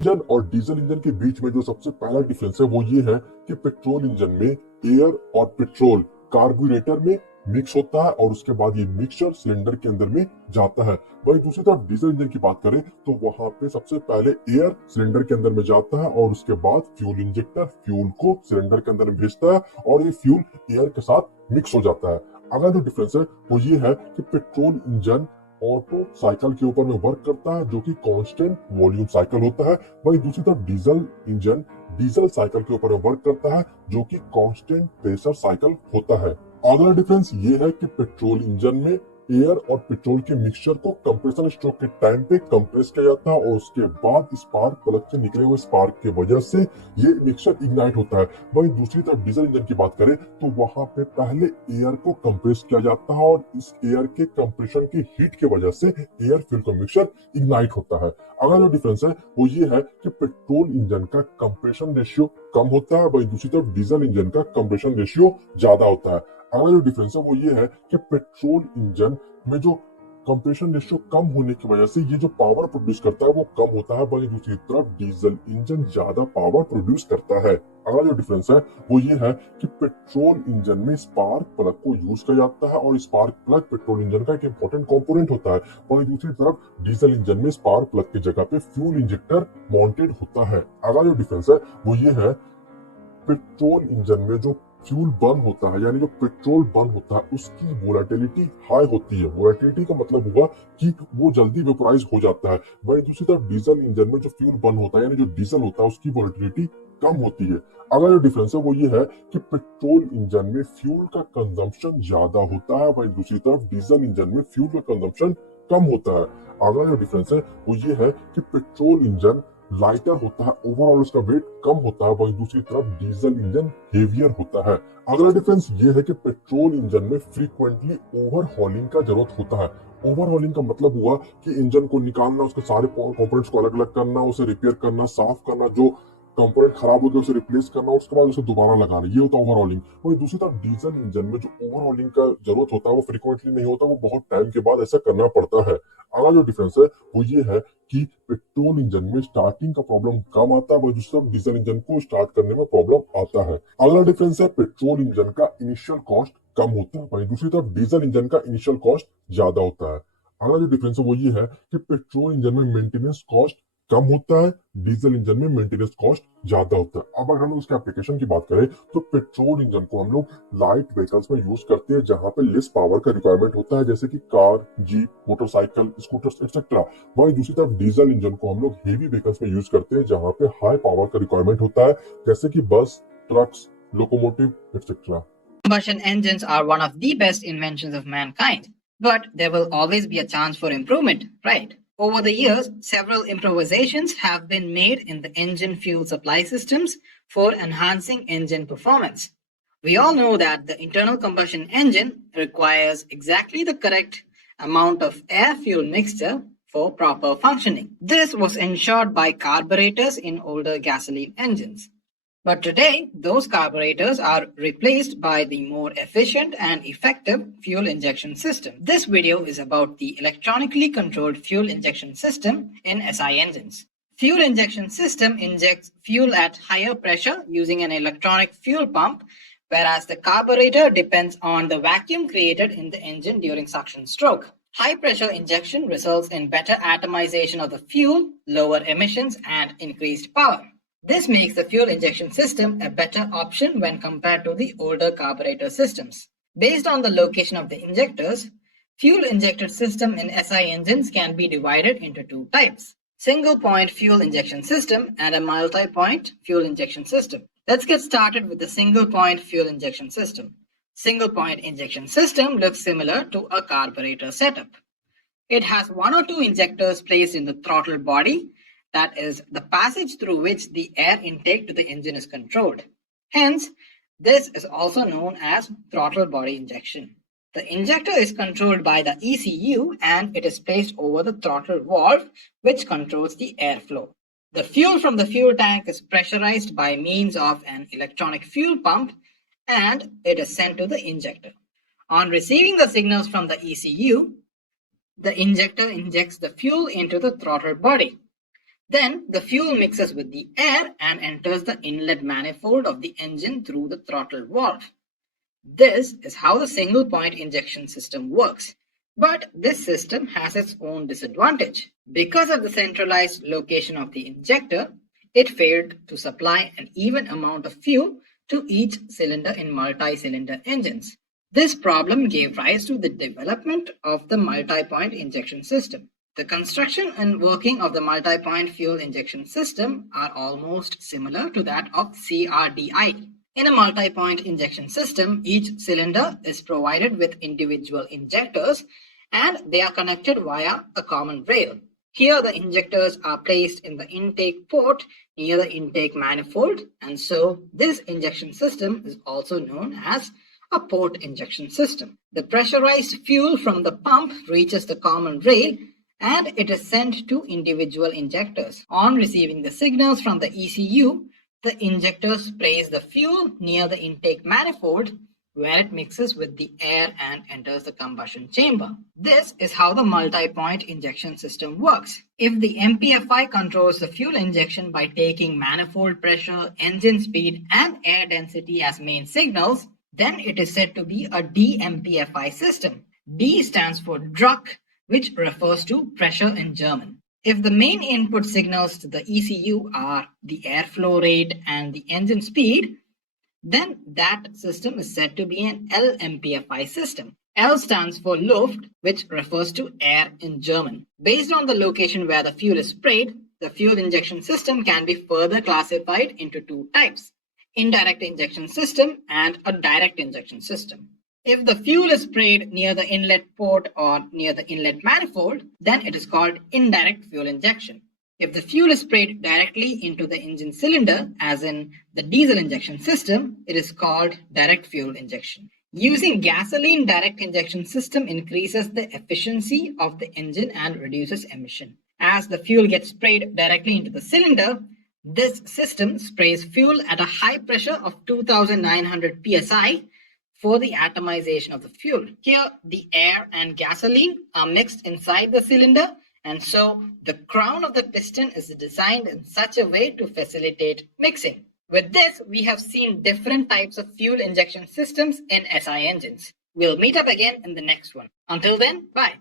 Engine और diesel engine के बीच में जो सबसे पहला डिफरेंस है वो ये है कि पेट्रोल इंजन में एयर और पेट्रोल कार्बोरेटर में मिक्स होता है और उसके बाद ये मिक्सचर सिलेंडर के अंदर में जाता है। वहीं दूसरी तरफ डीजल इंजन की बात करें तो वहां पे सबसे पहले एयर सिलेंडर के अंदर में जाता है और उसके बाद फ्यूल इंजेक्टर फ्यूल को सिलेंडर के अंदर में भेजता है और ये फ्यूल एयर के साथ मिक्स हो जाता है। अगला जो डिफरेंस है वो ये है कि पेट्रोल इंजन ऑटो साइकिल के ऊपर में वर्क करता है जो कि कांस्टेंट वॉल्यूम साइकिल होता है। वहीं दूसरी तरफ डीजल इंजन डीजल साइकिल के ऊपर वर्क करता है जो कि कांस्टेंट प्रेशर साइकिल होता है। अगला डिफरेंस ये है कि पेट्रोल इंजन में एयर और पेट्रोल के मिक्सचर को कंप्रेशन स्ट्रोक के टाइम पे कंप्रेस किया जाता है और उसके बाद स्पार्क प्लग से निकले हुए स्पार्क की वजह से ये मिक्सचर इग्नाइट होता है। वहीं दूसरी तरफ डीजल इंजन की बात करें तो वहां पे पहले एयर को कंप्रेस किया जाता है और इस एयर के कंप्रेशन की हीट की वजह से एयर फ्यूल का मिक्सचर इग्नाइट होता है। अगला जो डिफरेंस है वो ये है कि पेट्रोल इंजन का कंप्रेशन रेशियो कम होता है, वहीं दूसरी तरफ डीजल इंजन का कंप्रेशन रेशियो ज्यादा होता है। अगला जो डिफरेंस है वो ये है कि पेट्रोल इंजन में जो कंप्रेशन रेशियो कम होने की वजह से ये जो पावर प्रोड्यूस करता है वो कम होता है, वहीं दूसरी तरफ डीजल इंजन ज्यादा पावर प्रोड्यूस करता है। अगला जो डिफरेंस है वो ये है कि पेट्रोल इंजन में स्पार्क प्लग को यूज किया जाता है और स्पार्क प्लग पेट्रोल इंजन का एक इंपॉर्टेंट कंपोनेंट होता है, वहीं दूसरी तरफ डीजल इंजन में स्पार्क प्लग की जगह पे फ्यूल इंजेक्टर माउंटेड होता है। अगला जो डिफरेंस है वो ये है पेट्रोल इंजन में जो फ्यूल बर्न होता है यानी जो पेट्रोल बर्न होता है उसकी वोलेटिलिटी हाई होती है। वोलेटिलिटी का मतलब हुआ कि वो जल्दी वेपोराइज हो जाता है, वहीं दूसरी तरफ डीजल इंजन में जो फ्यूल बर्न होता है यानी जो डीजल होता है उसकी वोलेटिलिटी कम होती है। अगला जो डिफरेंस है वो ये है कि पेट्रोल इंजन में फ्यूल का कंजम्पशन ज्यादा होता है, वहीं दूसरी तरफ डीजल इंजन में फ्यूल का कंजम्पशन कम होता है। अगला जो डिफरेंस है वो ये है कि पेट्रोल इंजन लाइटर होता है, ओवरऑल उसका वेट कम होता है, वहीं दूसरी तरफ डीजल इंजन हेवियर होता है। अगला डिफरेंस ये है कि पेट्रोल इंजन में फ्रीक्वेंटली ओवरहॉलिंग का जरूरत होता है। ओवरहॉलिंग का मतलब हुआ कि इंजन को निकालना, उसके सारे कंपोनेंट्स को अलग अलग करना, उसे रिपेयर करना, साफ करना, जो कंपोनेंट खराब हो गया उसे रिप्लेस करना, उसके बाद उसे दोबारा लगाना, ये होता है ओवरहॉलिंग। वहीं दूसरी तरफ डीजल इंजन में जो ओवरहॉलिंग का जरूरत होता है वो फ्रीक्वेंटली नहीं होता, वो बहुत टाइम के बाद ऐसा करना पड़ता है। अगला जो डिफरेंस है वो ये है कि पेट्रोल इंजन में स्टार्टिंग का प्रॉब्लम कम आता है, वहीं दूसरी तरफ डीजल इंजन को स्टार्ट करने में प्रॉब्लम आता है। अगला डिफरेंस है पेट्रोल इंजन का इनिशियल कॉस्ट कम होता है, वहीं दूसरी तरफ डीजल इंजन का इनिशियल कॉस्ट ज्यादा होता है। अगला जो डिफरेंस है वो ये है कि पेट्रोल इंजन में मेंटेनेंस कॉस्ट कम होता है, डीजल इंजन में मेंटेनेंस कॉस्ट ज्यादा होता है। अब अगर हम लोग इसके एप्लीकेशन की बात करें तो पेट्रोल इंजन को हम लोग लाइट व्हीकल्स में यूज करते हैं जहां पे लेस पावर का रिक्वायरमेंट होता है, जैसे कि car, jeep, motorcycle, scooters etcetera. वहीं दूसरी तरफ डीजल इंजन को हम लोग हेवी व्हीकल्स में यूज करते हैं जहां पे हाई पावर का रिक्वायरमेंट होता है, जैसे कि बस, trucks, locomotive etcetera. Combustion engines are one of the best inventions of mankind, but there will always be a chance for improvement, right? Over the years, several improvisations have been made in the engine fuel supply systems for enhancing engine performance. We all know that the internal combustion engine requires exactly the correct amount of air-fuel mixture for proper functioning. This was ensured by carburetors in older gasoline engines. But today, those carburetors are replaced by the more efficient and effective fuel injection system. This video is about the electronically controlled fuel injection system in SI engines. Fuel injection system injects fuel at higher pressure using an electronic fuel pump, whereas the carburetor depends on the vacuum created in the engine during suction stroke. High pressure injection results in better atomization of the fuel, lower emissions, and increased power. This makes the fuel injection system a better option when compared to the older carburetor systems. Based on the location of the injectors, fuel injected system in SI engines can be divided into two types: single point fuel injection system and a multi-point fuel injection system. Let's get started with the single point fuel injection system. Single point injection system looks similar to a carburetor setup. It has one or two injectors placed in the throttle body, that is, the passage through which the air intake to the engine is controlled. Hence, this is also known as throttle body injection. The injector is controlled by the ECU and it is placed over the throttle valve, which controls the airflow. The fuel from the fuel tank is pressurized by means of an electronic fuel pump and it is sent to the injector. On receiving the signals from the ECU, the injector injects the fuel into the throttle body. Then the fuel mixes with the air and enters the inlet manifold of the engine through the throttle valve. This is how the single point injection system works. But this system has its own disadvantage. Because of the centralized location of the injector, it failed to supply an even amount of fuel to each cylinder in multi-cylinder engines. This problem gave rise to the development of the multi-point injection system. The construction and working of the multi-point fuel injection system are almost similar to that of CRDI. In a multi-point injection system, each cylinder is provided with individual injectors and they are connected via a common rail. Here the injectors are placed in the intake port near the intake manifold, and so this injection system is also known as a port injection system. The pressurized fuel from the pump reaches the common rail and it is sent to individual injectors. On receiving the signals from the ECU, the injector sprays the fuel near the intake manifold where it mixes with the air and enters the combustion chamber. This is how the multi-point injection system works. If the MPFI controls the fuel injection by taking manifold pressure, engine speed, and air density as main signals, then it is said to be a DMPFI system. D stands for Druck, which refers to pressure in German. If the main input signals to the ECU are the airflow rate and the engine speed, then that system is said to be an LMPFI system. L stands for Luft, which refers to air in German. Based on the location where the fuel is sprayed, the fuel injection system can be further classified into two types: indirect injection system and a direct injection system. If the fuel is sprayed near the inlet port or near the inlet manifold, then it is called indirect fuel injection. If the fuel is sprayed directly into the engine cylinder, as in the diesel injection system, it is called direct fuel injection. Using gasoline direct injection system increases the efficiency of the engine and reduces emission. As the fuel gets sprayed directly into the cylinder, this system sprays fuel at a high pressure of 2900 psi for the atomization of the fuel. Here, the air and gasoline are mixed inside the cylinder, and so the crown of the piston is designed in such a way to facilitate mixing. With this, we have seen different types of fuel injection systems in SI engines. We'll meet up again in the next one. Until then, bye.